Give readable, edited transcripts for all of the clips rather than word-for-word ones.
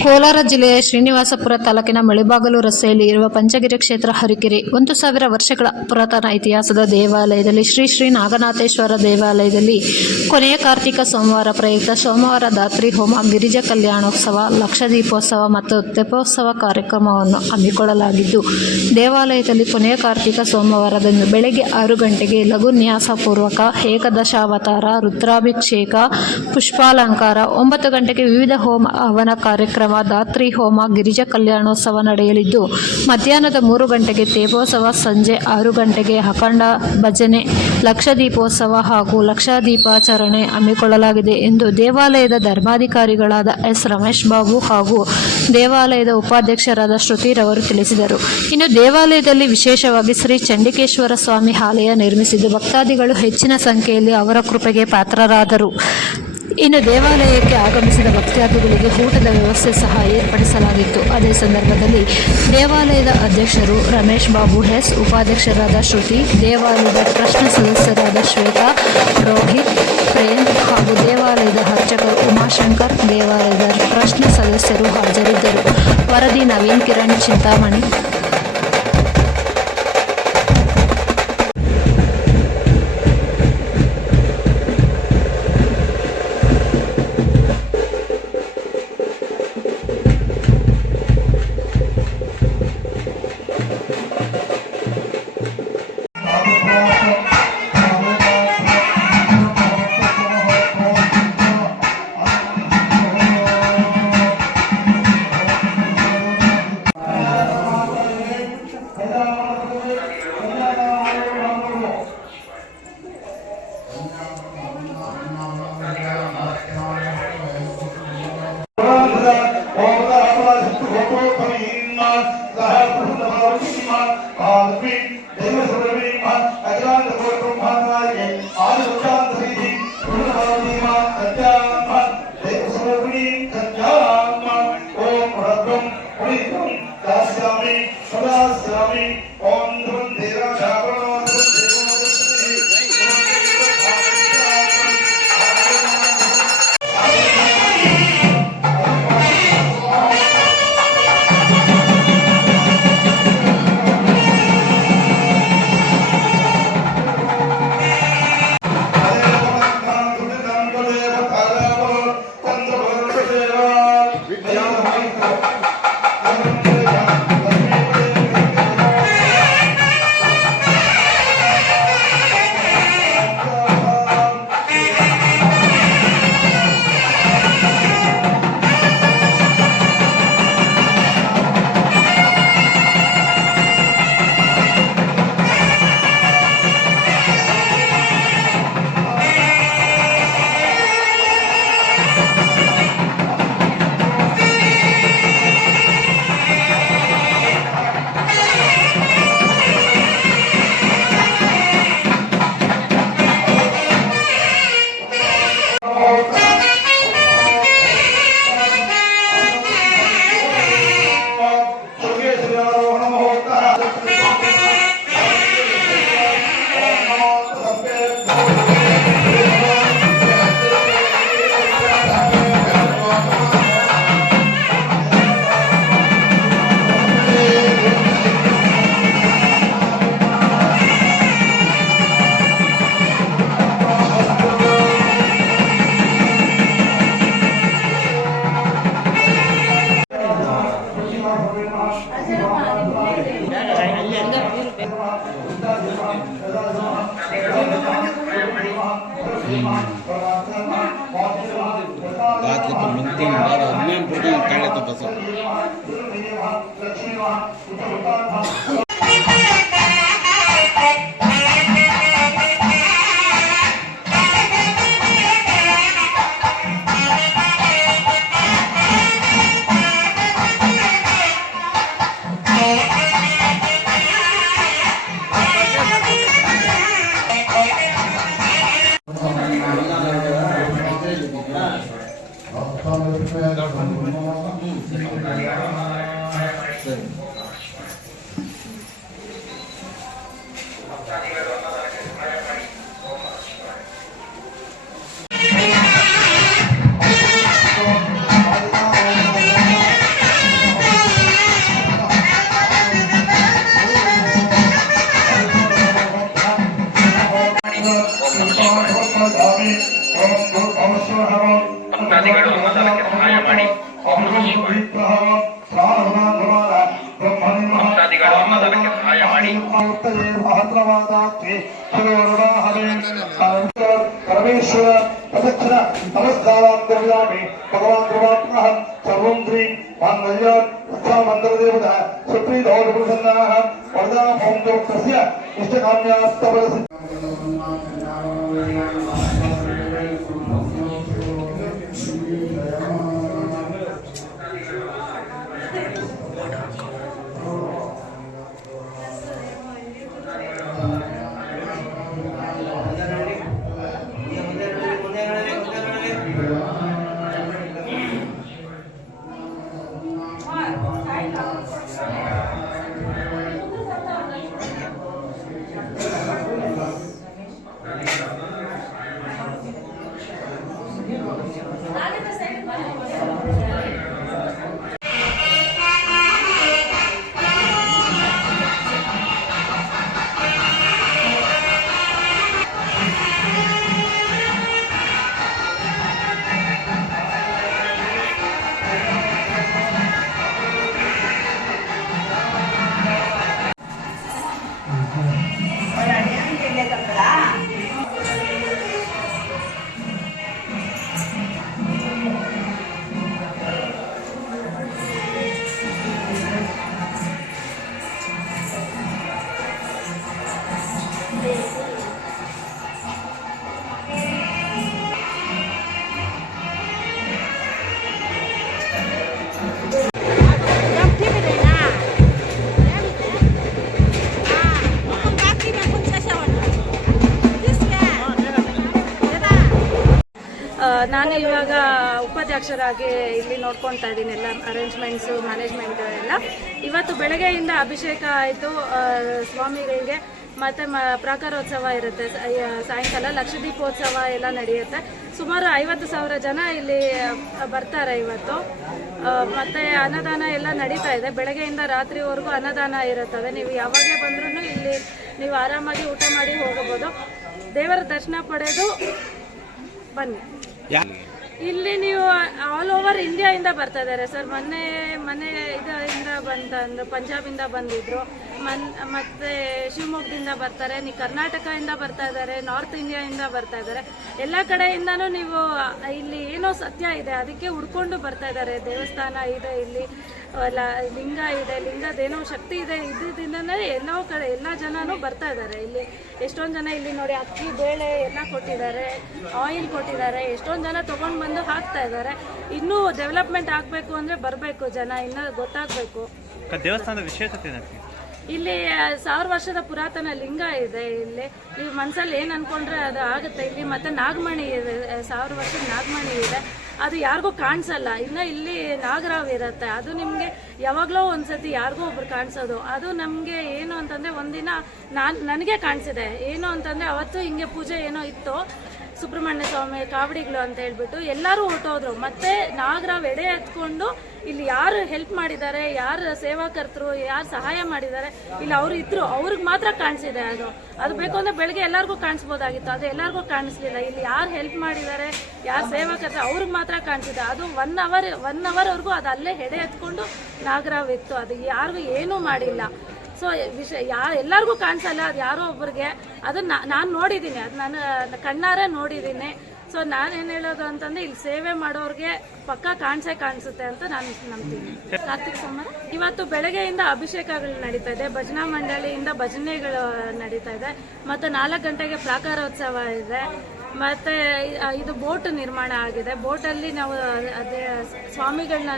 ಕೋಲಾರ ಜಿಲ್ಲೆಯ ಶ್ರೀನಿವಾಸಪುರ ತಾಲೂಕಿನ ಮಳೆಬಾಗಲು ರಸ್ತೆಯಲ್ಲಿ ಇರುವ ಪಂಚಗಿರಿ ಕ್ಷೇತ್ರ ಹರಿಕೆರೆ 1000 ವರ್ಷಗಳ ಪುರಾತನ ಇತಿಹಾಸದ ದೇವಾಲಯದಲ್ಲಿ ಶ್ರೀ ನಾಗನಾಥೇಶ್ವರ ದೇವಾಲಯದಲ್ಲಿ ಕೊನೆಯ ಕಾರ್ತಿಕ ಸೋಮವಾರ ಪ್ರಯುಕ್ತ ಸೋಮವಾರ ಧಾತ್ರಿ ಹೋಮ, ಗಿರಿಜಾ ಕಲ್ಯಾಣೋತ್ಸವ, ಲಕ್ಷದೀಪೋತ್ಸವ ಮತ್ತು ತೆಪ್ಪೋತ್ಸವ ಕಾರ್ಯಕ್ರಮವನ್ನು ಹಮ್ಮಿಕೊಳ್ಳಲಾಗಿದ್ದು, ದೇವಾಲಯದಲ್ಲಿ ಕೊನೆಯ ಕಾರ್ತಿಕ ಸೋಮವಾರದಂದು ಬೆಳಗ್ಗೆ 6 ಗಂಟೆಗೆ ಲಘುನ್ಯಾಸಪೂರ್ವಕ ಏಕದಶಾವತಾರ, ರುದ್ರಾಭಿಷೇಕ, ಪುಷ್ಪಾಲಂಕಾರ, 9 ಗಂಟೆಗೆ ವಿವಿಧ ಹೋಮ ಹವನ ಕಾರ್ಯಕ್ರಮ, ಧಾತ್ರಿ ಹೋಮ, ಗಿರಿಜಾ ಕಲ್ಯಾಣೋತ್ಸವ ನಡೆಯಲಿದ್ದು, ಮಧ್ಯಾಹ್ನದ 3 ಗಂಟೆಗೆ ತೆಪ್ಪೋತ್ಸವ, ಸಂಜೆ 6 ಗಂಟೆಗೆ ಅಖಂಡ ಭಜನೆ, ಲಕ್ಷದೀಪೋತ್ಸವ ಹಾಗೂ ಲಕ್ಷದೀಪಾಚರಣೆ ಹಮ್ಮಿಕೊಳ್ಳಲಾಗಿದೆ ಎಂದು ದೇವಾಲಯದ ಧರ್ಮಾಧಿಕಾರಿಗಳಾದ ಎಸ್ ರಮೇಶ್ ಬಾಬು ಹಾಗೂ ದೇವಾಲಯದ ಉಪಾಧ್ಯಕ್ಷರಾದ ಶ್ರುತಿರವರು ತಿಳಿಸಿದರು. ಇನ್ನು ದೇವಾಲಯದಲ್ಲಿ ವಿಶೇಷವಾಗಿ ಶ್ರೀ ಚಂಡಿಕೇಶ್ವರ ಸ್ವಾಮಿ ಆಲಯ ನಿರ್ಮಿಸಿದ್ದು, ಭಕ್ತಾದಿಗಳು ಹೆಚ್ಚಿನ ಸಂಖ್ಯೆಯಲ್ಲಿ ಅವರ ಕೃಪೆಗೆ ಪಾತ್ರರಾದರು. ಇನ್ನು ದೇವಾಲಯಕ್ಕೆ ಆಗಮಿಸಿದ ಭಕ್ತಾದಿಗಳಿಗೆ ಊಟದ ವ್ಯವಸ್ಥೆ ಸಹ ಏರ್ಪಡಿಸಲಾಗಿತ್ತು. ಅದೇ ಸಂದರ್ಭದಲ್ಲಿ ದೇವಾಲಯದ ಅಧ್ಯಕ್ಷರು ರಮೇಶ್ ಬಾಬು ಎಸ್, ಉಪಾಧ್ಯಕ್ಷರಾದ ಶ್ರುತಿ, ದೇವಾಲಯದ ಟ್ರಸ್ಟ್ ಸದಸ್ಯರಾದ ಶ್ವೇತಾ, ರೋಹಿತ್, ಪ್ರೇಮ್ ಹಾಗೂ ದೇವಾಲಯದ ಅರ್ಚಕರು ಉಮಾಶಂಕರ್, ದೇವಾಲಯದ ಟ್ರಸ್ಟ್ ಸದಸ್ಯರು ಹಾಜರಿದ್ದರು. ವರದಿ ನವೀನ್ ಕಿರಣ್, ಚಿಂತಾಮಣಿ. बात तो मिलती नहीं है अभियान प्रोग्राम कर ले तो बस ಭಕ್ತಾದಿಗಳು ಮೊದಲಕ್ಕೆ ಸಹಾಯ ಮಾಡಿ. ಭಕ್ತಾದಿಗಳು ಮೊದಲಕ್ಕೆ ಸಹಾಯ ಮಾಡಿ. ಪರಮೇಶ್ವರ ಪ್ರದಕ್ಷಿಣ ನಮಸ್ಕಾರಾನ್ ಕರಿಯಾಮಿ. ಭಗವಾನ್ ಧ್ರುವಾತ್ಮಃ ಸರ್ವಂ ಶ್ರೀ ಮಾಂಗಲ್ಯಾನ್ ಮಂತ್ರ ದೇವತ ಸುಪ್ರೀದೋಷಪುರುಷನ್ನಾಹ ವರದಾ ಓಂ ದೇವತಸ್ಯ ಇಷ್ಟಕಾಮ್ಯಾಸ್ತವರಸಿ. ನಾನು ಇವಾಗ ಉಪಾಧ್ಯಕ್ಷರಾಗಿ ಇಲ್ಲಿ ನೋಡ್ಕೊತಾ ಇದ್ದೀನಿ ಎಲ್ಲ ಅರೇಂಜ್ಮೆಂಟ್ಸು ಮ್ಯಾನೇಜ್ಮೆಂಟು ಎಲ್ಲ. ಇವತ್ತು ಬೆಳಗ್ಗೆಯಿಂದ ಅಭಿಷೇಕ ಆಯಿತು ಸ್ವಾಮಿಗಳಿಗೆ, ಮತ್ತು ಪ್ರಾಕಾರೋತ್ಸವ ಇರುತ್ತೆ, ಸಾಯಂಕಾಲ ಲಕ್ಷದೀಪೋತ್ಸವ ಎಲ್ಲ ನಡೆಯುತ್ತೆ. ಸುಮಾರು 50,000 ಜನ ಇಲ್ಲಿ ಬರ್ತಾರೆ ಇವತ್ತು. ಮತ್ತು ಅನ್ನದಾನ ಎಲ್ಲ ನಡೀತಾ ಇದೆ, ಬೆಳಗ್ಗೆಯಿಂದ ರಾತ್ರಿವರೆಗೂ ಅನ್ನದಾನ ಇರುತ್ತದೆ. ನೀವು ಯಾವಾಗಲೇ ಬಂದ್ರೂ ಇಲ್ಲಿ ನೀವು ಆರಾಮಾಗಿ ಊಟ ಮಾಡಿ ಹೋಗಬಹುದು. ದೇವರ ದರ್ಶನ ಪಡೆದು ಬನ್ನಿ. ಇಲ್ಲಿ ನೀವು ಆಲ್ ಓವರ್ ಇಂಡಿಯಾದಿಂದ ಬರ್ತಾ ಇದ್ದಾರೆ ಸರ್. ಮೊನ್ನೆ ಇದರಿಂದ ಬಂದು ಪಂಜಾಬಿಂದ ಬಂದಿದ್ರು, ಮತ್ತು ಶಿವಮೊಗ್ಗದಿಂದ ಬರ್ತಾರೆ, ನೀವು ಕರ್ನಾಟಕದಿಂದ ಬರ್ತಾ ಇದ್ದಾರೆ, ನಾರ್ತ್ ಇಂಡಿಯಾದಿಂದ ಬರ್ತಾ ಇದ್ದಾರೆ. ಎಲ್ಲ ಕಡೆಯಿಂದನೂ ನೀವು ಇಲ್ಲಿ ಏನೋ ಸತ್ಯ ಇದೆ ಅದಕ್ಕೆ ಹುಡ್ಕೊಂಡು ಬರ್ತಾ ಇದ್ದಾರೆ. ದೇವಸ್ಥಾನ ಇದೆ ಇಲ್ಲಿ, ಲಿಂಗ ಇದೆ, ಲಿಂಗದೇನೋ ಶಕ್ತಿ ಇದೆ, ಇದ್ದಿದ್ದರಿಂದನೇ ಎಲ್ಲೋ ಕಡೆ ಎಲ್ಲ ಜನನೂ ಬರ್ತಾ ಇದ್ದಾರೆ ಇಲ್ಲಿ. ಎಷ್ಟೊಂದು ಜನ ಇಲ್ಲಿ ನೋಡಿ ಅಕ್ಕಿ ಬೇಳೆ ಎಲ್ಲ ಕೊಟ್ಟಿದ್ದಾರೆ, ಆಯಿಲ್ ಕೊಟ್ಟಿದ್ದಾರೆ, ಎಷ್ಟೊಂದು ಜನ ತೊಗೊಂಡು ಬಂದು ಹಾಕ್ತಾ ಇದ್ದಾರೆ. ಇನ್ನೂ ಡೆವಲಪ್ಮೆಂಟ್ ಆಗಬೇಕು ಅಂದರೆ ಬರಬೇಕು ಜನ, ಇನ್ನೂ ಗೊತ್ತಾಗಬೇಕು. ದೇವಸ್ಥಾನದ ವಿಶೇಷತೆ ಇಲ್ಲಿ 1000 ವರ್ಷದ ಪುರಾತನ ಲಿಂಗ ಇದೆ. ಇಲ್ಲಿ ನೀವು ಮನಸ್ಸಲ್ಲಿ ಏನು ಅಂದ್ಕೊಂಡ್ರೆ ಅದು ಆಗುತ್ತೆ ಇಲ್ಲಿ. ಮತ್ತು ನಾಗಮಣಿ ಇದೆ, 1000 ವರ್ಷದ ನಾಗಮಣಿ ಇದೆ, ಅದು ಯಾರಿಗೂ ಕಾಣಿಸಲ್ಲ. ಇನ್ನು ಇಲ್ಲಿ ನಾಗರಾವ್ ಇರುತ್ತೆ, ಅದು ನಿಮಗೆ ಯಾವಾಗಲೋ ಒಂದ್ಸತಿ ಯಾರಿಗೋ ಒಬ್ರು ಕಾಣಿಸೋದು. ಅದು ನಮಗೆ ಏನು ಅಂತಂದರೆ ಒಂದಿನ ನನಗೆ ಕಾಣಿಸಿದೆ. ಏನು ಅಂತಂದರೆ ಅವತ್ತು ಹಿಂಗೆ ಪೂಜೆ ಏನೋ ಇತ್ತು, ಸುಬ್ರಹ್ಮಣ್ಯ ಸ್ವಾಮಿ ಕಾವಡಿಗಳು ಅಂತ ಹೇಳ್ಬಿಟ್ಟು ಎಲ್ಲರೂ ಹೊರಟೋದ್ರು. ಮತ್ತೆ ನಾಗರಾವ್ ಎಡೆ ಎತ್ಕೊಂಡು ಇಲ್ಲಿ ಯಾರು ಹೆಲ್ಪ್ ಮಾಡಿದ್ದಾರೆ, ಯಾರು ಸೇವಾಕರ್ತರು, ಯಾರು ಸಹಾಯ ಮಾಡಿದ್ದಾರೆ, ಇಲ್ಲಿ ಅವರು ಇದ್ರು, ಅವ್ರಿಗೆ ಮಾತ್ರ ಕಾಣಿಸಿದೆ. ಅದು ಬೇಕು ಅಂದರೆ ಬೆಳಗ್ಗೆ ಎಲ್ಲರಿಗೂ ಕಾಣಿಸ್ಬೋದಾಗಿತ್ತು, ಅದು ಎಲ್ಲರಿಗೂ ಕಾಣಿಸ್ಲಿಲ್ಲ. ಇಲ್ಲಿ ಯಾರು ಹೆಲ್ಪ್ ಮಾಡಿದ್ದಾರೆ, ಯಾರು ಸೇವಾಕರ್ತರು, ಅವ್ರಿಗೆ ಮಾತ್ರ ಕಾಣಿಸಿದೆ. ಅದು 1 ಅವರ್ವರೆಗೂ ಅದು ಅಲ್ಲೇ ಎಡೆ ಎತ್ಕೊಂಡು ನಾಗರಾವ್ ಇತ್ತು, ಅದು ಯಾರಿಗೂ ಏನೂ ಮಾಡಿಲ್ಲ. ಸೊ ಎಲ್ಲರಿಗೂ ಕಾಣಿಸಲ್ಲ, ಅದು ಯಾರೋ ಒಬ್ಬರಿಗೆ. ಅದನ್ನು ನಾನು ನೋಡಿದ್ದೀನಿ, ಅದು ನಾನು ಕಣ್ಣಾರೆ ನೋಡಿದ್ದೀನಿ. ಸೊ ನಾನೇನು ಹೇಳೋದು ಅಂತಂದರೆ ಇಲ್ಲಿ ಸೇವೆ ಮಾಡೋರಿಗೆ ಪಕ್ಕ ಕಾಣಿಸುತ್ತೆ ಅಂತ ನಾನು ನಂಬ್ತೀನಿ. ಕಾರ್ತಿಕ್ ಸೋಮವಾರ ಇವತ್ತು ಬೆಳಗ್ಗೆಯಿಂದ ಅಭಿಷೇಕಗಳು ನಡೀತಾ ಇದೆ, ಭಜನಾ ಮಂಡಳಿಯಿಂದ ಭಜನೆಗಳು ನಡೀತಾ ಇದೆ, ಮತ್ತು 4 ಗಂಟೆಗೆ ಪ್ರಾಕಾರೋತ್ಸವ ಇದೆ. ಮತ್ತು ಇದು ಬೋಟ್ ನಿರ್ಮಾಣ ಆಗಿದೆ. ಬೋಟಲ್ಲಿ ನಾವು ಅದೇ ಸ್ವಾಮಿಗಳನ್ನ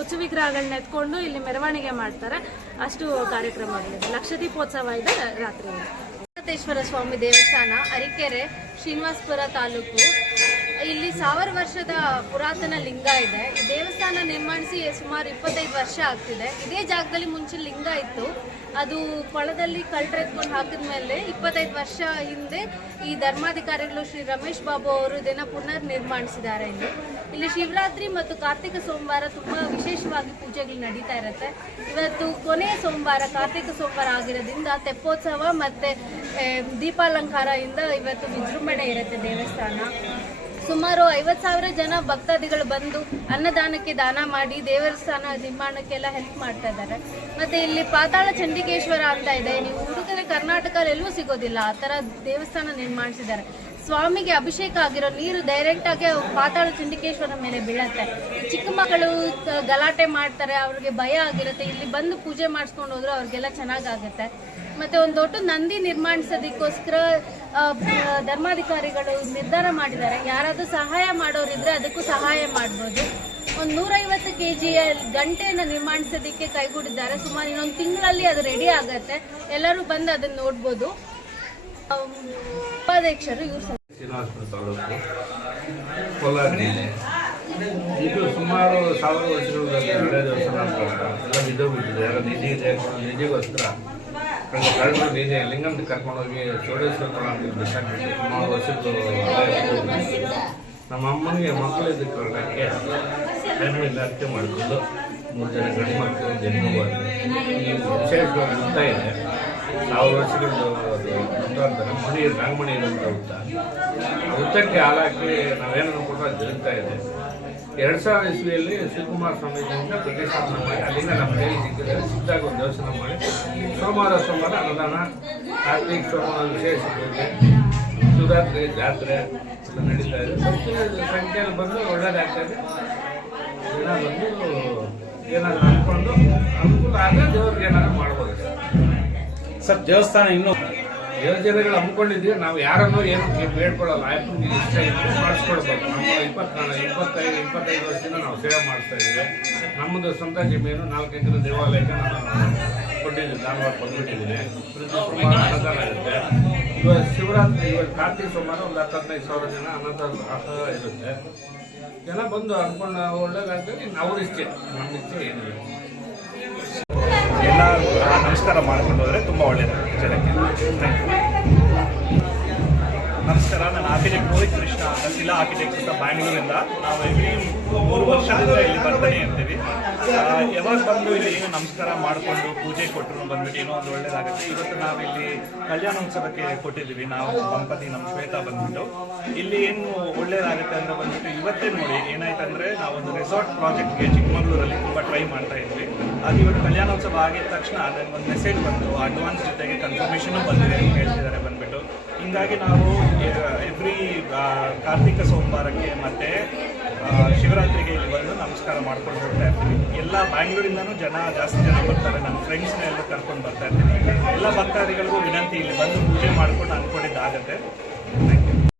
ಉಚ್ಚ ವಿಗ್ರಹಗಳನ್ನ ಎತ್ಕೊಂಡು ಇಲ್ಲಿ ಮೆರವಣಿಗೆ ಮಾಡ್ತಾರೆ. ಅಷ್ಟು ಕಾರ್ಯಕ್ರಮಗಳಿದೆ. ಲಕ್ಷದೀಪೋತ್ಸವ ಇದೆ ರಾತ್ರಿ. ವೆಂಕಟೇಶ್ವರ ಸ್ವಾಮಿ ದೇವಸ್ಥಾನ, ಅರಿಕೆರೆ, ಶ್ರೀನಿವಾಸಪುರ ತಾಲೂಕು. ಇಲ್ಲಿ 1000 ವರ್ಷದ ಪುರಾತನ ಲಿಂಗ ಇದೆ. ಈ ದೇವಸ್ಥಾನ ನಿರ್ಮಿಸಿ ಸುಮಾರು 25 ವರ್ಷ ಆಗ್ತಿದೆ. ಇದೇ ಜಾಗದಲ್ಲಿ ಮುಂಚೆ ಲಿಂಗ ಇತ್ತು, ಅದು ಕೊಳದಲ್ಲಿ ಕಳ್ಳರೆತ್ಕೊಂಡು ಹಾಕಿದ ಮೇಲೆ 25 ವರ್ಷ ಹಿಂದೆ ಈ ಧರ್ಮಾಧಿಕಾರಿಗಳು ಶ್ರೀ ರಮೇಶ್ ಬಾಬು ಅವರು ಇದನ್ನು ಪುನರ್ ನಿರ್ಮಾಣಿಸಿದ್ದಾರೆ. ಇಲ್ಲಿ ಶಿವರಾತ್ರಿ ಮತ್ತು ಕಾರ್ತಿಕ ಸೋಮವಾರ ತುಂಬ ವಿಶೇಷವಾಗಿ ಪೂಜೆಗಳು ನಡೀತಾ ಇರುತ್ತೆ. ಇವತ್ತು ಕೊನೆಯ ಸೋಮವಾರ, ಕಾರ್ತಿಕ ಸೋಮವಾರ ಆಗಿರೋದ್ರಿಂದ ತೆಪ್ಪೋತ್ಸವ ಮತ್ತು ದೀಪಾಲಂಕಾರದಿಂದ ಇವತ್ತು ವಿಜೃಂಭಣೆ ಇರುತ್ತೆ ದೇವಸ್ಥಾನ. ಸುಮಾರು 50,000 ಜನ ಭಕ್ತಾದಿಗಳು ಬಂದು ಅನ್ನದಾನಕ್ಕೆ ದಾನ ಮಾಡಿ ದೇವಸ್ಥಾನ ನಿರ್ಮಾಣಕ್ಕೆಲ್ಲ ಹೆಲ್ಪ್ ಮಾಡ್ತಾ ಇದ್ದಾರೆ. ಮತ್ತೆ ಇಲ್ಲಿ ಪಾತಾಳ ಚಂಡಿಕೇಶ್ವರ ಅಂತ ಇದೆ, ನೀವು ಹುಡುಗರೆ ಕರ್ನಾಟಕದಲ್ಲಿ ಎಲ್ಲೂ ಸಿಗೋದಿಲ್ಲ, ಆ ಥರ ದೇವಸ್ಥಾನ ನಿರ್ಮಾಣಿಸಿದ್ದಾರೆ. ಸ್ವಾಮಿಗೆ ಅಭಿಷೇಕ ಆಗಿರೋ ನೀರು ಡೈರೆಕ್ಟ್ ಆಗಿ ಪಾತಾಳ ಚಂಡಿಕೇಶ್ವರ ಮೇಲೆ ಬೀಳತ್ತೆ. ಚಿಕ್ಕ ಮಕ್ಕಳು ಗಲಾಟೆ ಮಾಡ್ತಾರೆ, ಅವ್ರಿಗೆ ಭಯ ಆಗಿರುತ್ತೆ, ಇಲ್ಲಿ ಬಂದು ಪೂಜೆ ಮಾಡಿಸ್ಕೊಂಡು ಹೋದ್ರೆ ಅವ್ರಿಗೆಲ್ಲ ಚೆನ್ನಾಗಾಗುತ್ತೆ. ಮತ್ತೆ ಒಂದು ದೊಡ್ಡ ನಂದಿ ನಿರ್ಮಾಣಿಸೋದಕ್ಕೋಸ್ಕರ ಧರ್ಮಾಧಿಕಾರಿಗಳು ನಿರ್ಧಾರ ಮಾಡಿದ್ದಾರೆ. ಯಾರಾದರೂ ಸಹಾಯ ಮಾಡೋರಿದ್ರೆ ಅದಕ್ಕೂ ಸಹಾಯ ಮಾಡ್ಬೋದು. ಒಂದು 150 kg ಗಂಟೆಯನ್ನು ನಿರ್ಮಾಣಿಸೋದಕ್ಕೆ ಕೈಗೂಡಿದ್ದಾರೆ. ಸುಮಾರು ಇನ್ನೊಂದು ತಿಂಗಳಲ್ಲಿ ಅದು ರೆಡಿ ಆಗುತ್ತೆ, ಎಲ್ಲರೂ ಬಂದು ಅದನ್ನು ನೋಡ್ಬೋದು. ಉಪಾಧ್ಯಕ್ಷರು ಇವರು ಶ್ರೀನಿವಾಸಪುರ ತಾಲೂಕು, ಕೋಲಾರ ಜಿಲ್ಲೆ. ಇದು ಸುಮಾರು 1000 ವರ್ಷಗಳ ಹಳೆಯ ದೇವಸ್ಥಾನ ಎಲ್ಲ ಬಿದ್ದೋಗ್ಬಿಟ್ಟಿದೆ. ಯಾರೋ ನಿಧಿಗೋಸ್ಕರ ಕಳೆದ ನಿಧಿ ಲಿಂಗಂತ ಕರ್ಕೊಂಡೋಗಿ ಚೌಡೇಶ್ವರ ಬಿಸಾಕ್ಬಿಟ್ಟು ಸುಮಾರು ವರ್ಷದ್ದು ನಮ್ಮ ಅಮ್ಮನಿಗೆ ಮಕ್ಕಳಿದ್ದಕ್ಕೆ ಹೊರಡಕ್ಕೆ ಹೆಣ್ಣು ಇಲಾಖೆ ಮಾಡಿಕೊಂಡು 3 ಜನ ಗಂಡು ಮಕ್ಕಳು ಜನ್ಮವಾಗಿದೆ. ಈ ವಿಶೇಷವಾಗಿ ವೃತ್ತ ಇದೆ, 1000 ವರ್ಷಗಳದ್ದು ವೃತ್ತ ಅಂತಾರೆ, ಮಣಿ ನಾಗಮಣಿ ಇರುವಂಥ ವೃತ್ತ. ಆ ವೃತ್ತಕ್ಕೆ ಹಾಲಾಕಿ ನಾವೇನನ್ನು ಕೊಟ್ಟರೆ ಅದು ಜರುಗ್ತಾ ಇದೆ. 2000 ಇಸ್ವಿಯಲ್ಲಿ ಶಿವಕುಮಾರ ಸ್ವಾಮೀಜಿಯಿಂದ ಪ್ರತಿಷ್ಠಾಪನೆ ಮಾಡಿ ಅಲ್ಲಿಂದ ನಮ್ಮ ಕೈಲಿ ಸಿಕ್ಕಿದೆ. ಸಿಕ್ಕಿದಾಗ ಒಂದು ದರ್ಶನ ಮಾಡಿ ಸೋಮವಾರ ಅನ್ನದಾನ, ಕಾರ್ತಿಕ ಸೋಮವಾರ ವಿಶೇಷ ಪೂಜೆ, ಶಿವರಾತ್ರಿ ಜಾತ್ರೆ ಎಲ್ಲ ನಡೀತಾ ಇದೆ. ಸಂಖ್ಯೆಯಲ್ಲಿ ಬಂದು ಒಳ್ಳೇದಾಗ್ತಾ ಇದೆ. ಜನ ಬಂದು ಏನಾದರೂ ಅಂದ್ಕೊಂಡು ಅನುಕೂಲ ಆದರೆ ದೇವ್ರಿಗೆ ಏನಾದ್ರು ಮಾಡ್ಬೋದು ಸರ್. ದೇವಸ್ಥಾನ ಇನ್ನೂ ಯೋಜನೆಗಳು ಹಮ್ಮಿಕೊಂಡಿದ್ದೀವಿ. ನಾವು ಯಾರನ್ನೂ ಏನು ಬೇಡ್ಕೊಳ್ಳಲ್ಲ, ಆಯ್ತು ಇಷ್ಟ ಇದ್ದು ಮಾಡಿಸ್ಕೊಡ್ಬೇಕು. ನಮ್ಮ 25 ವರ್ಷದಿಂದ ನಾವು ಸೇವೆ ಮಾಡಿಸ್ತಾ ಇದ್ದೀವಿ. ನಮ್ಮದು ಸ್ವಂತ ಜಮೀನು 4 ಎಕರೆ ದೇವಾಲಯಕ್ಕೆ ನಾನು ಕೊಟ್ಟಿದ್ದೀನಿ, ದಾನವಾಗಿ ಬಂದ್ಬಿಟ್ಟಿದ್ದೀನಿ. ಪ್ರತಿ ಸೋಮವಾರ ಅನ್ನದಾನ ಇರುತ್ತೆ. ಇವಾಗ ಶಿವರಾತ್ರಿ, ಇವಾಗ ಕಾರ್ತಿಕ ಸೋಮವಾರ ಒಂದು 10-15 ಸಾವಿರ ಜನ ಅನ್ನದಾನ ಇರುತ್ತೆ. ಜನ ಬಂದು ಅಂದ್ಕೊಂಡು ಒಳ್ಳೇದಾಗ್ತದೆ. ಅವ್ರ ಇಷ್ಟೇ, ನಮ್ಮ ಇಷ್ಟೇ ಏನಿಲ್ಲ. ಎಲ್ಲ ನಮಸ್ಕಾರ ಮಾಡ್ಕೊಂಡು ಹೋದರೆ ತುಂಬ ಒಳ್ಳೆಯದಾಗುತ್ತೆ ಜನಕ್ಕೆ. Thank you. ನಮಸ್ಕಾರ, ನಾನು ಆರ್ಕಿಟೆಕ್ಟ್ ರೋಹಿತ್ ಕೃಷ್ಣ ಅಂತ, ಶಿಲಾ ಆರ್ಕಿಟೆಕ್ಟ್ ಅಂತ ಬ್ಯಾಂಗ್ಳೂರಿಂದ. ನಾವು ಎವ್ರಿ 3 ವರ್ಷದಿಂದ ಇಲ್ಲಿ ಬರ್ತಾನೆ ಇರ್ತೀವಿ. ಯಾವಾಗ ಬಂದು ಇಲ್ಲಿ ಏನು ನಮಸ್ಕಾರ ಮಾಡಿಕೊಂಡು ಪೂಜೆ ಕೊಟ್ಟರು ಬಂದ್ಬಿಟ್ಟು ಏನೋ ಒಂದು ಒಳ್ಳೇದಾಗುತ್ತೆ. ಇವತ್ತು ನಾವಿಲ್ಲಿ ಕಲ್ಯಾಣೋತ್ಸವಕ್ಕೆ ಕೊಟ್ಟಿದ್ದೀವಿ. ನಾವು ದಂಪತಿ ನಮ್ಮ ಶ್ವೇತಾ ಬಂದ್ಬಿಟ್ಟು ಇಲ್ಲಿ ಏನು ಒಳ್ಳೇದಾಗುತ್ತೆ ಅಂದರೆ ಬಂದ್ಬಿಟ್ಟು ಇವತ್ತೇ ನೋಡಿ ಏನಾಯ್ತಂದರೆ, ನಾವೊಂದು ರೆಸಾರ್ಟ್ ಪ್ರಾಜೆಕ್ಟ್ಗೆ ಚಿಕ್ಕಮಗಳೂರಲ್ಲಿ ತುಂಬ ಟ್ರೈ ಮಾಡ್ತಾ ಇದ್ವಿ. ಅದು ಇವತ್ತು ಕಲ್ಯಾಣೋತ್ಸವ ಆಗಿದ ತಕ್ಷಣ ನನಗೆ ಒಂದು ಮೆಸೇಜ್ ಬಂತು, ಅಡ್ವಾನ್ಸ್ ಜೊತೆಗೆ ಕನ್ಫರ್ಮೇಷನು ಬಂದಿದೆ ಅಂತ ಹೇಳ್ತಿದ್ದಾರೆ ಬಂದ್ಬಿಟ್ಟು. ಹೀಗಾಗಿ ನಾವು ಎವ್ರಿ ಕಾರ್ತಿಕ ಸೋಮವಾರಕ್ಕೆ ಮತ್ತು ಶಿವರಾತ್ರಿಗೆ ಇಲ್ಲಿ ಬಂದು ನಮಸ್ಕಾರ ಮಾಡ್ಕೊಂಡು ಹೋಗ್ತಾ ಇರ್ತೀವಿ. ಎಲ್ಲ ಬ್ಯಾಂಗ್ಳೂರಿಂದನೂ ಜಾಸ್ತಿ ಜನ ಬರ್ತಾರೆ. ನನ್ನ ಫ್ರೆಂಡ್ಸ್ನ ಎಲ್ಲ ಕರ್ಕೊಂಡು ಬರ್ತಾ ಇರ್ತೀನಿ. ಎಲ್ಲ ಭಕ್ತಾದಿಗಳಿಗೂ ವಿನಂತಿ, ಇಲ್ಲಿ ಬಂದು ಪೂಜೆ ಮಾಡ್ಕೊಂಡು ಅಂದ್ಕೊಂಡಿದ್ದಾಗುತ್ತೆ.